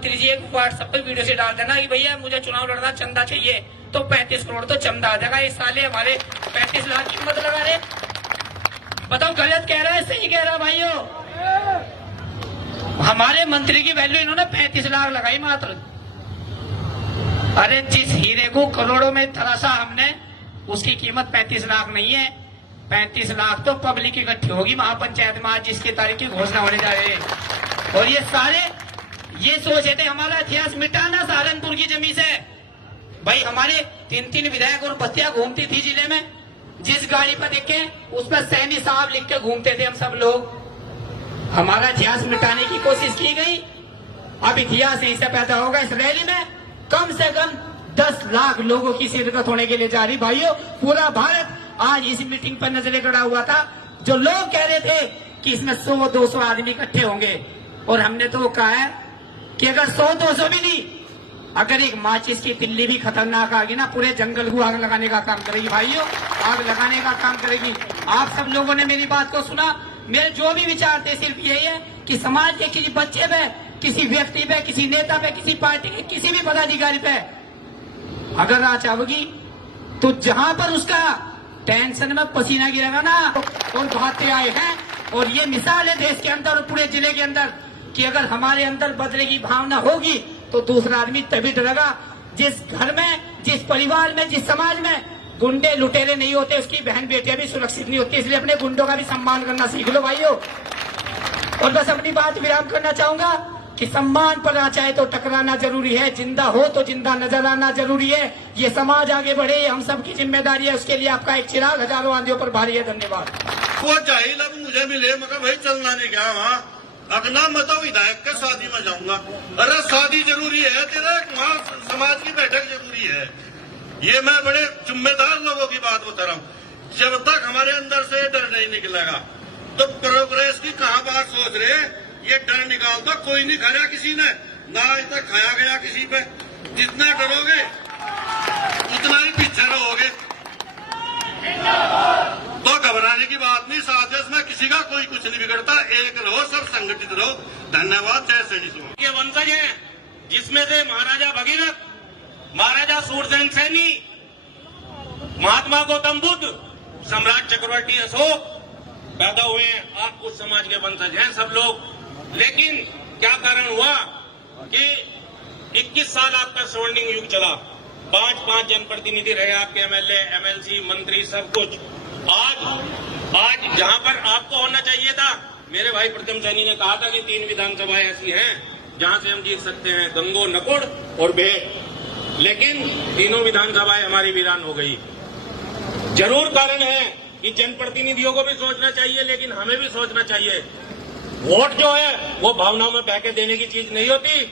मंत्री जी एक व्हाट्सएप पर वीडियो से डाल देना कि भैया मुझे चुनाव लड़ना, चंदा चाहिए, तो 35 करोड़ तो चंदा आ जाएगा। इस साले हमारे 35 लाख की मत लगा रहे। बताओ गलत कह रहा है सही कह रहा भाइयों? हमारे मंत्री की वैल्यू इन्होंने 35 लाख लगाई मात्र। अरे जिस हीरे को करोड़ों में तराशा हमने, उसकी कीमत 35 लाख नहीं है। 35 लाख तो पब्लिक इकट्ठी होगी महापंचायत में आज जिसकी तारीख की घोषणा होने जा रही है। और ये सारे ये सोचे थे हमारा इतिहास मिटाना सहारनपुर की जमीन से। भाई हमारे 3 विधायक और बस्तियां घूमती थी जिले में, जिस गाड़ी पर देखे उस पर सैनी साहब लिख के घूमते थे हम सब लोग। हमारा इतिहास मिटाने की कोशिश की गई। अब इतिहास यहीं से पैदा होगा। इस रैली में कम से कम 10 लाख लोगों की शिरकत होने के लिए जा रही। भाइयों पूरा भारत आज इस मीटिंग पर नजरें गड़ा हुआ था। जो लोग कह रहे थे कि इसमें 100-200 आदमी इकट्ठे होंगे, और हमने तो कहा है कि अगर 100-200 भी नहीं, अगर एक माचिस की तिल्ली भी खतरनाक आ गई ना, पूरे जंगल को आग लगाने का काम करेगी। भाइयों आग लगाने का काम करेगी। आप सब लोगों ने मेरी बात को सुना। मेरे जो भी विचार थे सिर्फ यही है कि समाज के किसी बच्चे पे, किसी व्यक्ति पे, किसी नेता पे, किसी पार्टी के किसी भी पदाधिकारी पे अगर राज आवेगी तो जहां पर उसका टेंशन में पसीना गिरेगा ना, और भागते आए हैं। और ये मिसाल है देश के अंदर और पूरे जिले के अंदर कि अगर हमारे अंदर बदले की भावना होगी तो दूसरा आदमी तभी डरेगा। जिस घर में, जिस परिवार में, जिस समाज में गुंडे लुटेरे नहीं होते, उसकी बहन बेटियां भी सुरक्षित नहीं होती। इसलिए अपने गुंडों का भी सम्मान करना सीख लो भाइयों। और बस अपनी बात विराम करना चाहूंगा कि सम्मान पर आ चाहे तो टकराना जरूरी है, जिंदा हो तो जिंदा नजर आना जरूरी है। ये समाज आगे बढ़े, हम सबकी जिम्मेदारी है। उसके लिए आपका एक चिराग हजारों आंधियों पर भारी है। धन्यवाद। वो चाहिए अब मुझे मिले, मगर भाई चलना नहीं क्या वहाँ अगला बताओ विधायक के शादी में जाऊंगा। अरे शादी जरूरी है तेरा, वहाँ समाज की बैठक जरूरी है। ये मैं बड़े जिम्मेदार लोगों की बात बता रहा हूँ। जब तक हमारे अंदर से डर नहीं निकलेगा तो प्रोग्रेस की कहाँ बात सोच रहे। ये डर निकालता कोई नहीं खाया किसी ने, ना आज तक खाया गया किसी पे। जितना डरोगे उतना ही पीछे रहोगे। तो घबराने की बात नहीं। साथ में किसी का कोई कुछ नहीं बिगड़ता। एक रहो, सब संगठित रहो। धन्यवाद। जय सैनी। के वंशज हैं जिसमें से महाराजा भगीरथ, महाराजा सूरसेन सैनी, महात्मा गौतम बुद्ध, सम्राट चक्रवर्ती अशोक पैदा हुए हैं। आप उस समाज के वंशज हैं सब लोग। लेकिन क्या कारण हुआ कि 21 साल आपका स्वर्णिम युग चला, 5 जनप्रतिनिधि रहे आपके, एमएलए, एमएलसी, मंत्री, सब कुछ। आज जहां पर आपको होना चाहिए था, मेरे भाई प्रथम सैनी ने कहा था कि 3 विधानसभाएं ऐसी हैं जहां से हम जीत सकते हैं, गंगो, नकुड़ और बेट। लेकिन तीनों विधानसभाएं हमारी वीरान हो गई। जरूर कारण है कि जनप्रतिनिधियों को भी सोचना चाहिए, लेकिन हमें भी सोचना चाहिए। वोट जो है वो भावनाओं में बहके देने की चीज नहीं होती।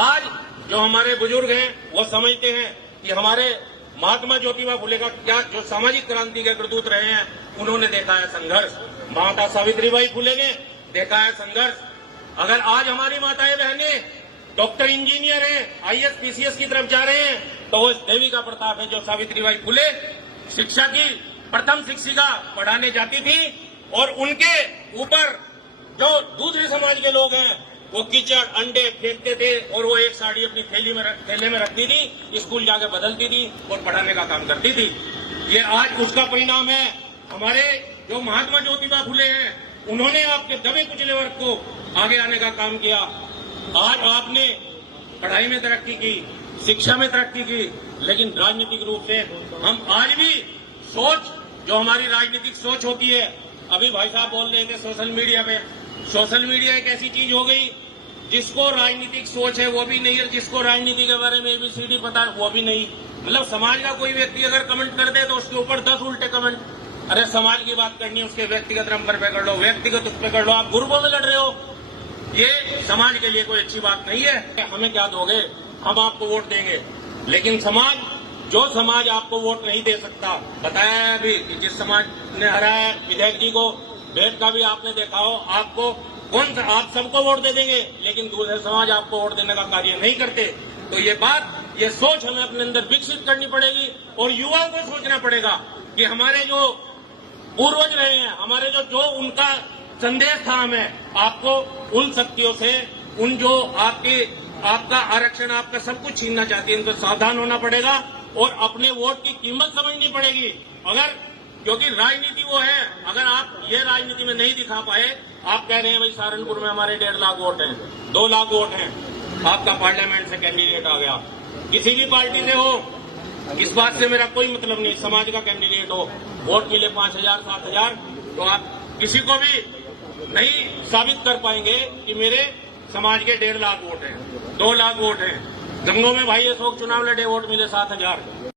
आज जो हमारे बुजुर्ग हैं वो समझते हैं कि हमारे महात्मा ज्योतिबा फुले का क्या, जो सामाजिक क्रांति के अग्रदूत रहे हैं, उन्होंने देखा है संघर्ष। माता सावित्रीबाई फुले ने देखा है संघर्ष। अगर आज हमारी माताएं बहनें डॉक्टर, इंजीनियर हैं, आईएएस, पीसीएस की तरफ जा रहे हैं, तो वो देवी का प्रताप है जो सावित्रीबाई फुले शिक्षा की प्रथम शिक्षिका पढ़ाने जाती थी। और उनके ऊपर जो दूसरे समाज के लोग हैं वो कीचड़, अंडे फेंकते थे, और वो एक साड़ी अपनी थैले में रखती थी, स्कूल जाके बदलती थी और पढ़ाने का काम करती थी। ये आज उसका परिणाम है। हमारे जो महात्मा ज्योतिबा फुले हैं, उन्होंने आपके दबे कुचले वर्ग को आगे आने का काम किया। आज आपने पढ़ाई में तरक्की की, शिक्षा में तरक्की की, लेकिन राजनीतिक रूप से हम आज भी सोच, जो हमारी राजनीतिक सोच होती है, अभी भाई साहब बोल रहे थे सोशल मीडिया पे, सोशल मीडिया एक ऐसी चीज हो गई जिसको राजनीतिक सोच है वो भी नहीं है, जिसको राजनीति के बारे में ABCD पता है वो भी नहीं। मतलब समाज का कोई व्यक्ति अगर कमेंट कर दे तो उसके ऊपर 10 उल्टे कमेंट। अरे समाज की बात करनी है, उसके व्यक्तिगत नंबर पे कर लो, व्यक्तिगत उस पे कर लो। आप ग्रुपों में लड़ रहे हो, ये समाज के लिए कोई अच्छी बात नहीं है। हमें क्या दोगे? हम आपको वोट देंगे, लेकिन समाज, जो समाज आपको वोट नहीं दे सकता, बताया अभी कि जिस समाज ने हराया विधायक जी को, बेट का भी आपने देखा हो, आपको कौन सा, आप सबको वोट दे देंगे, लेकिन दूसरे समाज आपको वोट देने का कार्य नहीं करते। तो ये बात, ये सोच हमें अपने अंदर विकसित करनी पड़ेगी और युवाओं को सोचना पड़ेगा कि हमारे जो पूर्वज रहे हैं, हमारे जो उनका संदेश था, हमें आपको उन शक्तियों से, उन जो आपकी आपका आरक्षण, आपका सब कुछ छीनना चाहती है। इनको सावधान होना पड़ेगा और अपने वोट की कीमत समझनी पड़ेगी। अगर क्योंकि राजनीति वो है, अगर आप ये राजनीति में नहीं दिखा पाए, आप कह रहे हैं भाई सहारनपुर में हमारे 1.5 लाख वोट हैं, 2 लाख वोट हैं, आपका पार्लियामेंट से कैंडिडेट आ गया, किसी भी पार्टी से हो, इस बात से मेरा कोई मतलब नहीं, समाज का कैंडिडेट हो, वोट मिले 5,000 7,000, तो आप किसी को भी नहीं साबित कर पाएंगे कि मेरे समाज के 1.5 लाख वोट हैं, 2 लाख वोट हैं। जंगलों में भाई अशोक चुनाव लड़े, वोट मिले 7,000।